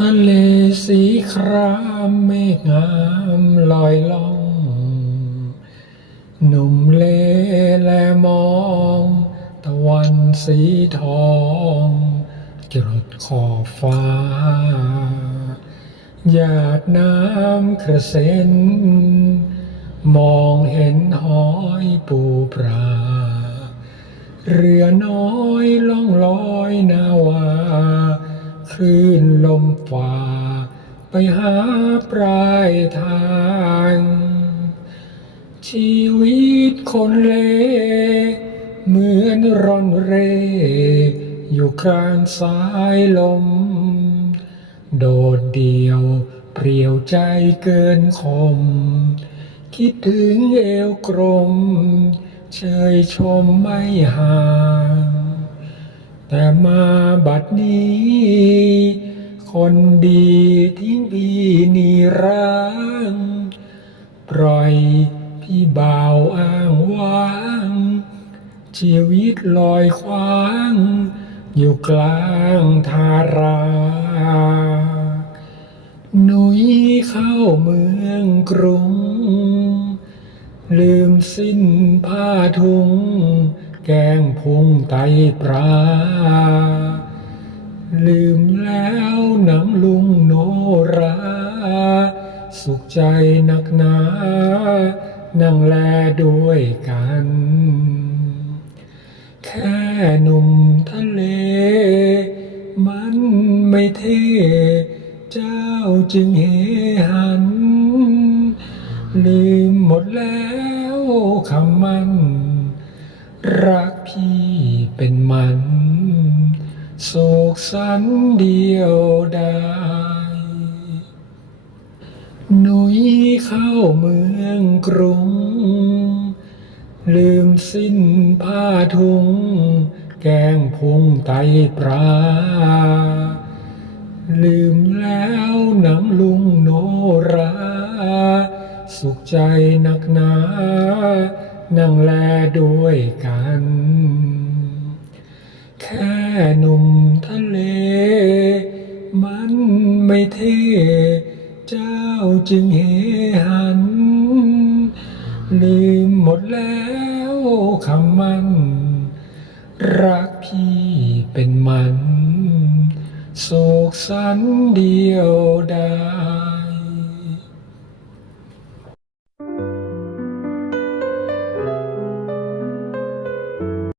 ทะเลสีครามเมฆงามลอยล่อง หนุ่มเลแลมอง ตะวันสีทองจรดขอบฟ้า หยาดน้ำกระเซ็น มองเห็นหอยปูปลา เรือน้อยล่องลอยนาวา คลื่นลมฝ่า ไปหาปลายทาง ชีวิตคนเล เหมือนร่อนเร่ อยู่กลางสายลม โดดเดี่ยวเปลี่ยวใจเกินคม คิดถึงเอวกรมเชยชมไม่ห่าง แต่มาบัดนี้ คนดีทิ้งพี่นีร้าง ปล่อยพี่บ่าวอ้างว้าง ชีวิตลอยคว้าง อยู่กลางทารา หนุยเข้าเมืองกรุง ลืมสิ้นผ้าทุง แกงพุงไตปลา ลืมแล้วหนังลุงโนรา สุขใจหนักหนา นั่งแลด้วยกัน แค่หนุ่มทะเล มันไม่เท่เจ้าจึงเฮหัน ลืมหมดแล้วคำมัน รักพี่เป็นมันโศกสันเดียวดายหนุยเข้าเมืองกรุง ลืมสิ้นผ้าทุง แกงพุงไตปลาลืมแล้วหนังลุงโนรา สุขใจนักหนา นั่งแลด้วยกัน แค่หนุ่มทะเล มันไม่เท่เจ้าจึงเฮหัน ลืมหมดแล้วคำมัน รักพี่เป็นมัน โศกสันเดียวดาย